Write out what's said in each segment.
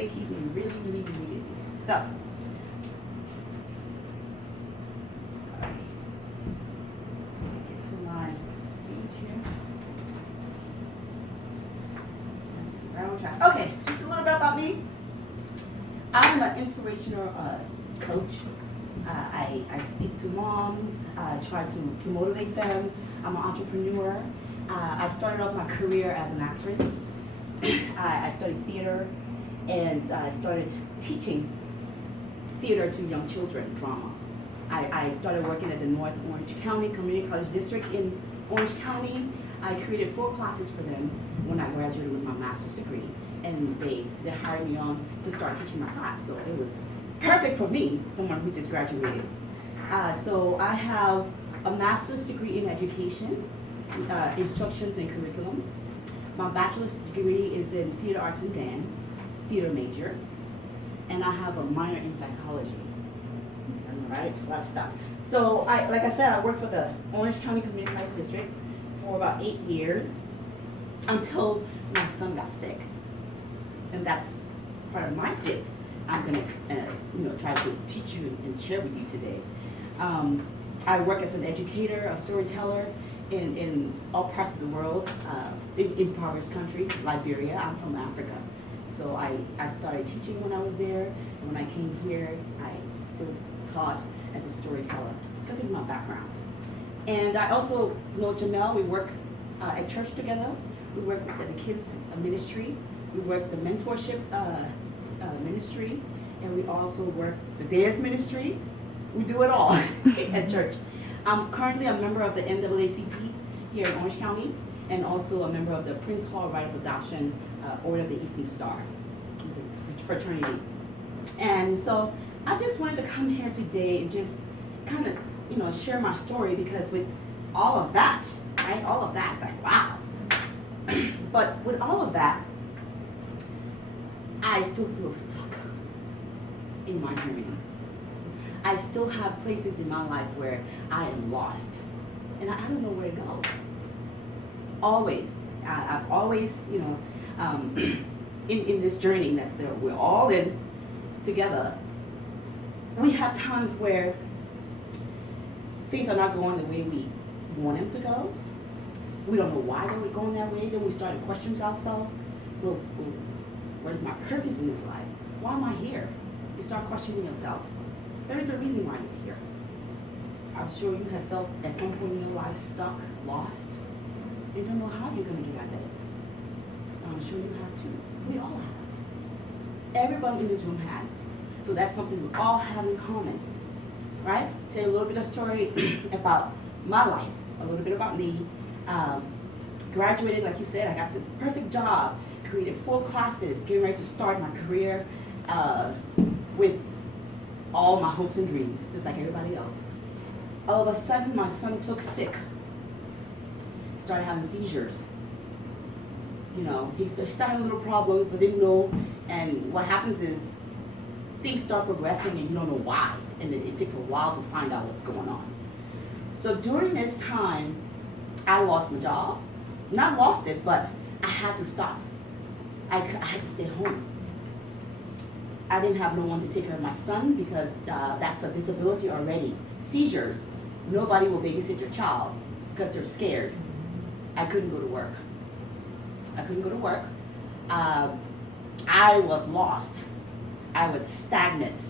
they keep me really, really, really busy. So, sorry. Get to my page here. Right on track. Okay, just a little bit about me. I'm an inspirational coach. I speak to moms, try to motivate them. I'm an entrepreneur. I started off my career as an actress. I studied theater, and I started teaching theater to young children, drama. I started working at the North Orange County Community College District in Orange County. I created 4 classes for them when I graduated with my master's degree, and they hired me on to start teaching my class, so it was perfect for me, someone who just graduated. So I have a master's degree in education, instructions and curriculum. My bachelor's degree is in theater arts and dance, theater major, and I have a minor in psychology. Right, a lot of stuff. So like I said, I worked for the Orange County Community College District for about 8 years until my son got sick, and that's part of my tip I'm going to try to teach you and share with you today. I work as an educator, a storyteller in all parts of the world, in impoverished country, Liberia. I'm from Africa. So I started teaching when I was there, and when I came here, I still taught as a storyteller, because it's my background. And I also know Jamel. We work at church together. We work at the kids ministry. We work the mentorship ministry, and we also work the dance ministry. We do it all at church. I'm currently a member of the NAACP here in Orange County, and also a member of the Prince Hall Rite of Adoption Order of the Eastern Stars. This is a fraternity. And so I just wanted to come here today and just kind of, share my story, because with all of that, right, all of that is like, wow. But with all of that, I still feel stuck in my journey. I still have places in my life where I am lost, and I don't know where to go. Always, I've always, in this journey that we're all in together, we have times where things are not going the way we want them to go. We don't know why they were going that way. Then we start to question ourselves. Well, what is my purpose in this life? Why am I here? You start questioning yourself. There is a reason why you're here. I'm sure you have felt at some point in your life stuck, lost. You don't know how you're going to get out of it. I'm sure you have too. We all have. Everybody in this room has. So that's something we all have in common, right? Tell you a little bit of story about my life, a little bit about me. Graduated, like you said, I got this perfect job, created 4 classes, getting ready to start my career with all my hopes and dreams, just like everybody else. All of a sudden, my son took sick, started having seizures. He started having little problems, but didn't know, and what happens is things start progressing and you don't know why, and it takes a while to find out what's going on. So during this time, I lost my job. Not lost it, but I had to stop. I had to stay home. I didn't have no one to take care of my son, because that's a disability already. Seizures, nobody will babysit your child because they're scared. I couldn't go to work. I was lost. I was stagnant,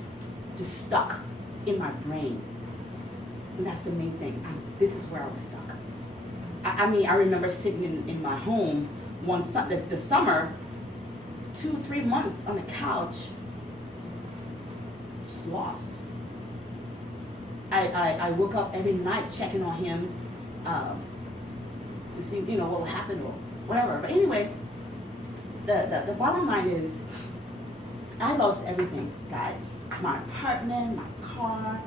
just stuck in my brain. And that's the main thing. This is where I was stuck. I remember sitting in my home the summer, 2-3 months on the couch, just lost. I woke up every night checking on him to see, what happened or whatever. But anyway, the bottom line is, I lost everything, guys. My apartment, my car,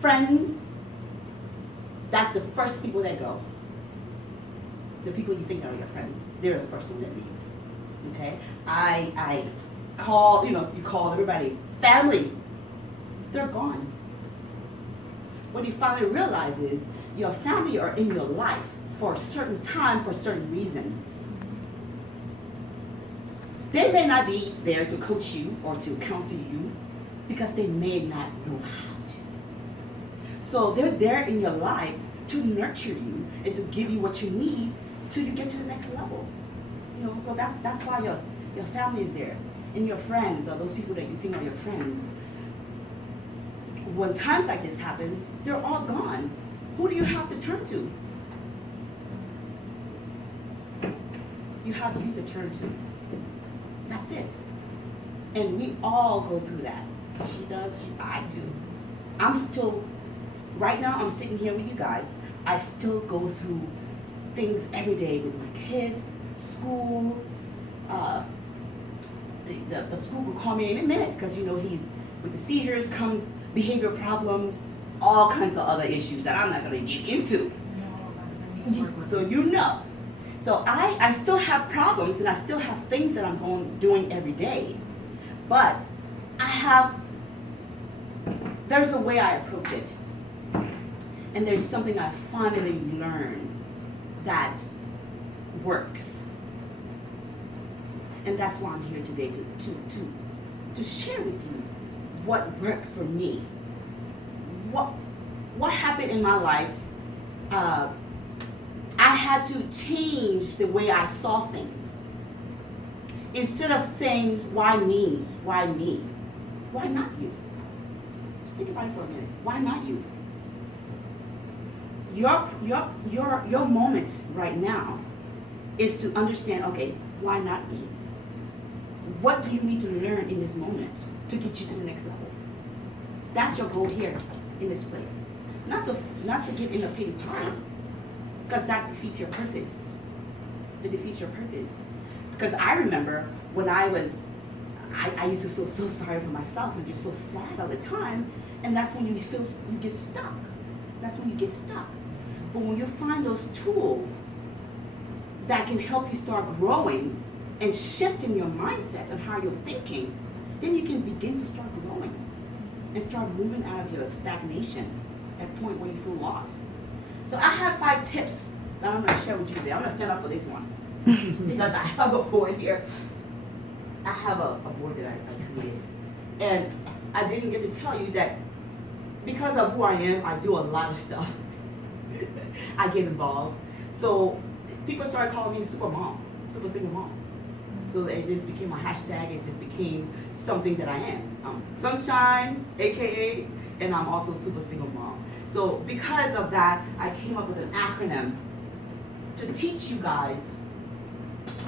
friends. That's the first people that go. The people you think are your friends, they're the first ones that leave. Okay? I call, you call everybody family. They're gone. What you finally realize is your family are in your life for a certain time, for certain reasons. They may not be there to coach you or to counsel you because they may not know how to. So they're there in your life to nurture you and to give you what you need till you get to the next level. So that's why your family is there, and your friends, or those people that you think are your friends. When times like this happens, they're all gone. Who do you have to turn to? You have you to turn to. That's it. And we all go through that. She does, I do. Right now I'm sitting here with you guys. I still go through things every day with my kids, school. The school will call me in a minute because he's with the seizures comes behavior problems, all kinds of other issues that I'm not going to get into. So So I still have problems and I still have things that I'm doing every day, but there's a way I approach it. And there's something I finally learned that works. And that's why I'm here today to share with you what works for me. What happened in my life, I had to change the way I saw things. Instead of saying, why me? Why me? Why not you? Just think about it for a minute. Why not you? Your moment right now is to understand, okay, why not me? What do you need to learn in this moment to get you to the next level? That's your goal here in this place. Not to get in a pity party, because that defeats your purpose. It defeats your purpose. Because I remember when I used to feel so sorry for myself and just so sad all the time, and that's when you get stuck. That's when you get stuck. But when you find those tools that can help you start growing and shifting your mindset on how you're thinking, then you can begin to start growing and start moving out of your stagnation at a point where you feel lost. So I have 5 tips that I'm going to share with you today. I'm going to stand up for this one because I have a board here. I have a board that I created. And I didn't get to tell you that because of who I am, I do a lot of stuff. I get involved. So people started calling me super mom, super single mom. So it just became a hashtag. It just became something that I am. I'm Sunshine, AKA, and I'm also super single mom. So because of that, I came up with an acronym to teach you guys.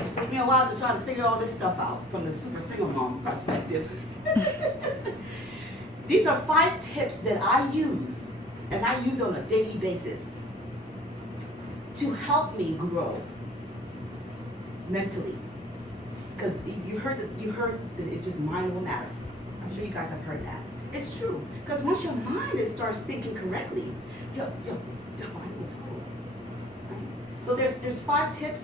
It took me a while to try to figure all this stuff out from the super single mom perspective. These are 5 tips that I use, and I use on a daily basis to help me grow mentally. Because you heard that it's just mind over matter. I'm sure you guys have heard that. It's true. Because once your mind starts thinking correctly, your mind will follow. Right? So there's 5 tips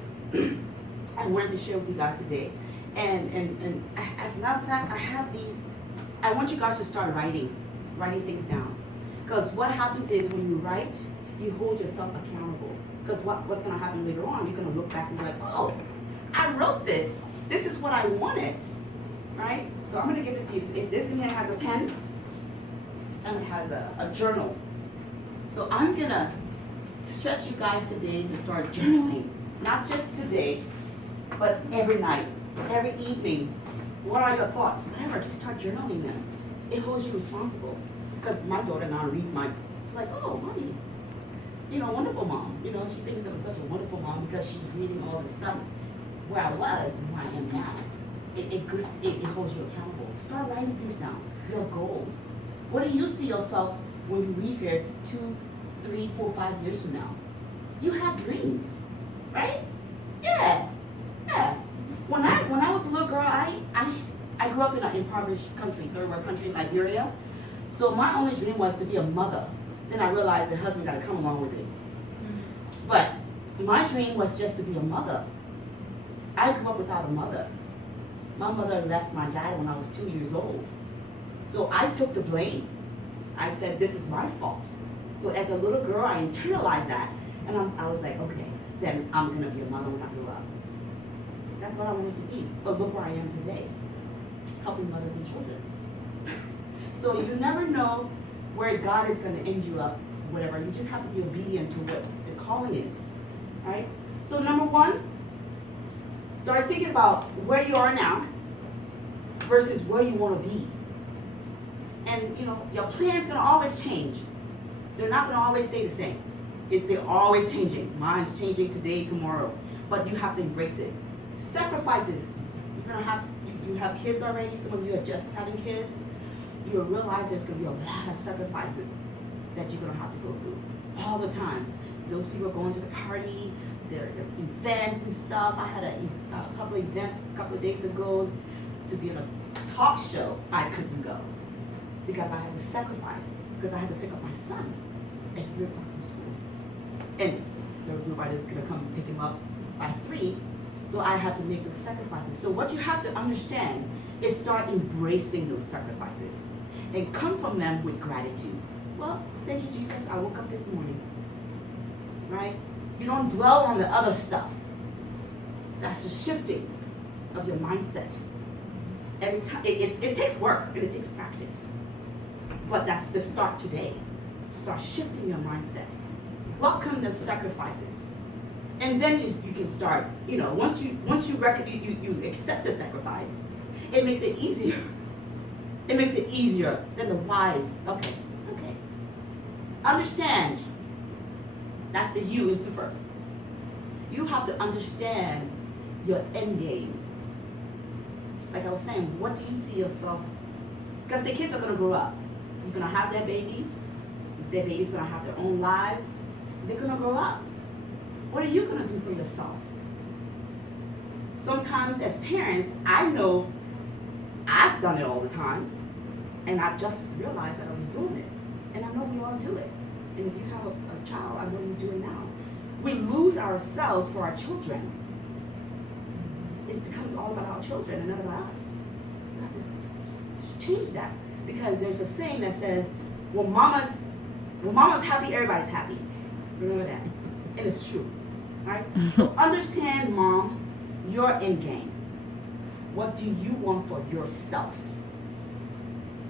I wanted to share with you guys today. And as a matter of fact, I have these. I want you guys to start writing things down. Because what happens is when you write, you hold yourself accountable. Because what's going to happen later on, you're going to look back and be like, oh, I wrote this. This is what I wanted, right? So I'm going to give it to you. If this in here has a pen and it has a journal. So I'm going to stress you guys today to start journaling. Not just today, but every night, every evening. What are your thoughts? Whatever, just start journaling them. It holds you responsible. Because my daughter now reads it's like, oh, mommy, wonderful mom. She thinks I'm such a wonderful mom because she's reading all this stuff where I was and where I am now. It holds you accountable. Start writing things down, your goals. What do you see yourself when you leave here 2, 3, 4, 5 years from now? You have dreams, right? Yeah. When I was a little girl, I grew up in an impoverished country, third world country, Liberia. So my only dream was to be a mother. Then I realized the husband got to come along with it. But my dream was just to be a mother. I grew up without a mother. My mother left my dad when I was 2 years old. So I took the blame. I said, this is my fault. So as a little girl, I internalized that. And I was like, okay, then I'm going to be a mother when I grow up. That's what I wanted to be. But look where I am today, helping mothers and children. So you never know where God is going to end you up, whatever. You just have to be obedient to what the calling is, right? So number one, start thinking about where you are now versus where you want to be. And your plan's going to always change. They're not going to always stay the same. They're always changing. Mine's changing today, tomorrow. But you have to embrace it. Sacrifices. You're going to have, you have kids already. Some of you are just having kids. You'll realize there's going to be a lot of sacrifices that you're going to have to go through all the time. Those people are going to the party, their events and stuff. I had a couple of events a couple of days ago to be on a talk show. I couldn't go because I had to sacrifice, because I had to pick up my son at 3 o'clock from school. And there was nobody that's going to come pick him up by 3, so I had to make those sacrifices. So what you have to understand is start embracing those sacrifices and come from them with gratitude. Well, thank you, Jesus. I woke up this morning, right? You don't dwell on the other stuff. That's the shifting of your mindset. Every time, it takes work and it takes practice. But that's the start today. Start shifting your mindset. Welcome the sacrifices. And then you can start, once you accept the sacrifice, it makes it easier. It makes it easier than the whys. Okay, it's okay. Understand. That's the you in super. You have to understand your end game. Like I was saying, what do you see yourself? Because the kids are going to grow up. You're going to have their baby. Their baby's going to have their own lives. They're going to grow up. What are you going to do for yourself? Sometimes as parents, I know I've done it all the time, and I just realized that I was doing it. And I know we all do it. And if you have a child, I know you do it now. We lose ourselves for our children. It becomes all about our children and not about us. We have to change that, because there's a saying that says, when mama's happy, everybody's happy. Remember that. And it's true. Right? So understand, mom, your end game. What do you want for yourself?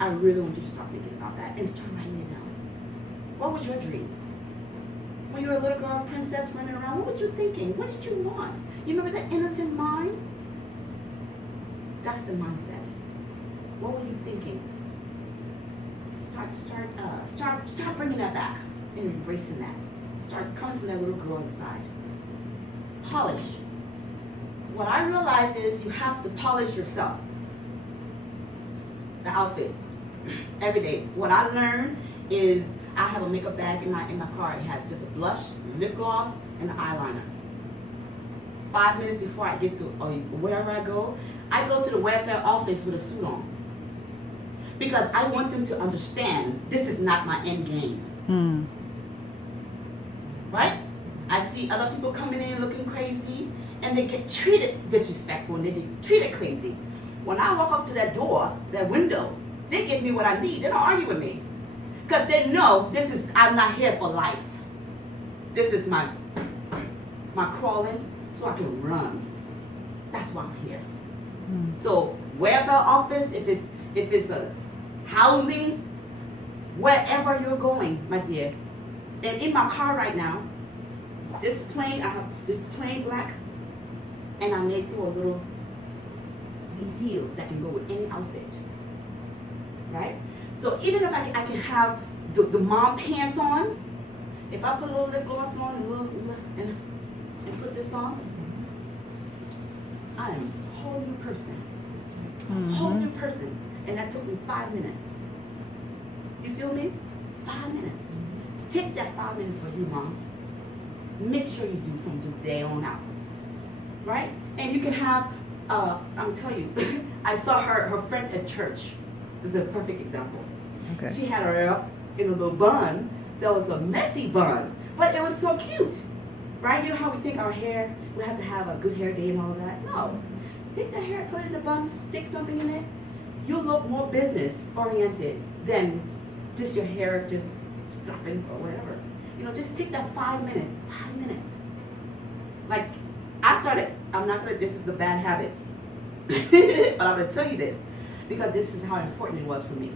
I really want you to start thinking about that and start writing it down. What was your dreams? When you were a little girl, princess running around, what were you thinking? What did you want? You remember that innocent mind? That's the mindset. What were you thinking? Start bringing that back and embracing that. Start coming from that little girl inside. Polish. What I realize is you have to polish yourself. The outfits. Every day. What I learned is I have a makeup bag in my car. It has just a blush, lip gloss, and an eyeliner. 5 minutes before I get to wherever I go to the welfare office with a suit on. Because I want them to understand this is not my end game. Right? I see other people coming in looking crazy, and they get treated disrespectful, and they get treated crazy. When I walk up to that door, that window, they give me what I need. They don't argue with me. Because they know I'm not here for life. This is my crawling so I can run. That's why I'm here. So welfare office, if it's a housing, wherever you're going, my dear. And in my car right now, I have this plain black, and I made through these heels that can go with any outfit. Right? So even if I can have the mom pants on, if I put a little lip gloss on and put this on, I am a whole new person. A whole new person. And that took me 5 minutes. You feel me? 5 minutes. Take that 5 minutes for you, moms. Make sure you do from today on out. Right? And you can have, I'm telling you, I saw her friend at church. This is a perfect example. Okay. She had her hair up in a little bun. That was a messy bun, but it was so cute. Right? You know how we think our hair, we have to have a good hair day and all of that? No. Take the hair, put it in a bun, stick something in it. You'll look more business oriented than just your hair just flapping or whatever. You know, just take that 5 minutes. 5 minutes. Like, I I'm not gonna, this is a bad habit, but I'm gonna tell you this because this is how important it was for me.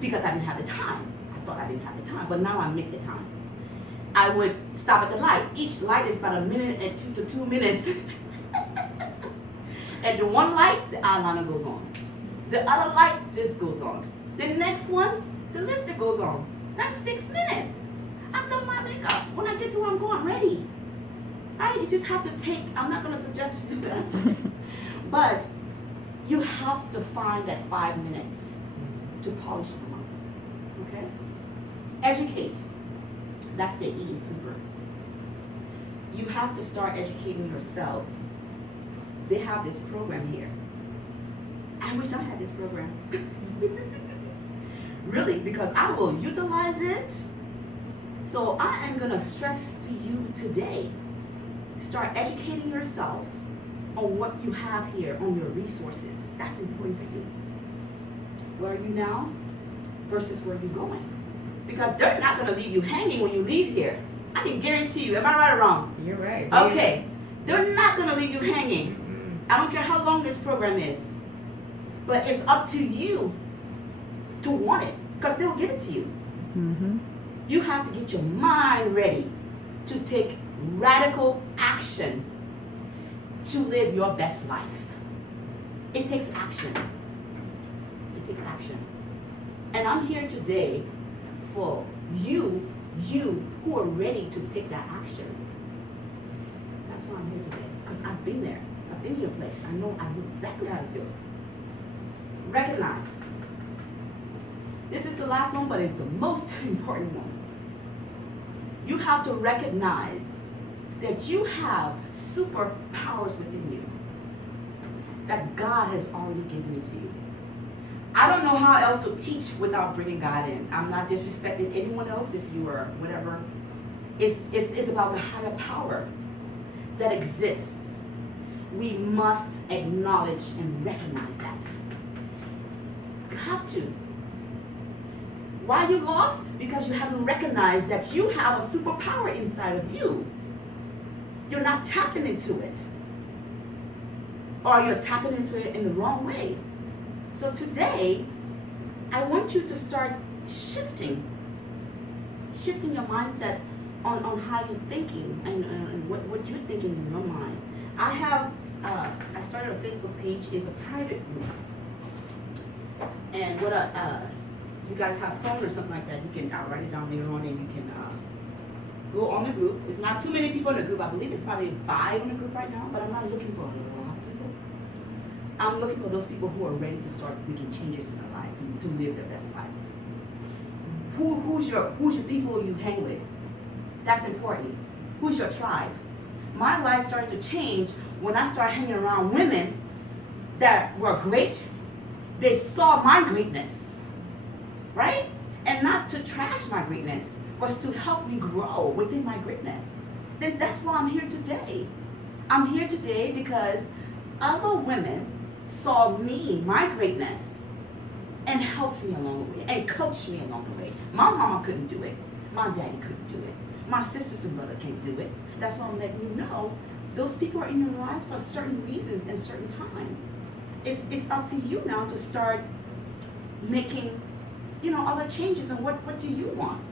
Because I didn't have the time. I thought I didn't have the time, but now I make the time. I would stop at the light. Each light is about a minute and 2 to 2 minutes. And the one light, the eyeliner goes on. The other light, this goes on. The next one, the lipstick goes on. That's 6 minutes. I've done my makeup. When I get to where I'm going, I'm ready. Right? You just have to take, I'm not going to suggest you do that. But you have to find that 5 minutes to polish them up. Okay? Educate. That's the E in super. You have to start educating yourselves. They have this program here. I wish I had this program. Really, because I will utilize it. So I am going to stress to you today. Start educating yourself on what you have here, on your resources. That's important for you. Where are you now versus where you're going? Because they're not going to leave you hanging when you leave here. I can guarantee you. Am I right or wrong? You're right. Okay. They're not going to leave you hanging. I don't care how long this program is. But it's up to you to want it. Because they'll give it to you. Mm-hmm. You have to get your mind ready to take radical action to live your best life. It takes action. It takes action. And I'm here today for you who are ready to take that action. That's why I'm here today. Because I've been there. I've been in your place. I know exactly how it feels. Recognize. This is the last one, but it's the most important one. You have to recognize that you have superpowers within you that God has already given to you. I don't know how else to teach without bringing God in. I'm not disrespecting anyone else if you are whatever. It's about the higher power that exists. We must acknowledge and recognize that. You have to. Why you lost? Because you haven't recognized that you have a superpower inside of you. You're not tapping into it. Or you're tapping into it in the wrong way. So today, I want you to start shifting your mindset on how you're thinking and what you're thinking in your mind. I started a Facebook page. It's a private group. And you guys have phone or something like that, you can write it down later on and you can go on the group. It's not too many people in the group. I believe it's probably 5 in the group right now, but I'm not looking for a lot of people. I'm looking for those people who are ready to start making changes in their life and to live their best life. Who's your people you hang with? That's important. Who's your tribe? My life started to change when I started hanging around women that were great. They saw my greatness, right? And not to trash my greatness, was to help me grow within my greatness. Then that's why I'm here today. I'm here today because other women saw me, my greatness, and helped me along the way, and coached me along the way. My mama couldn't do it. My daddy couldn't do it. My sisters and brother can't do it. That's why I'm letting you know those people are in your lives for certain reasons and certain times. It's up to you now to start making, other changes. And what do you want?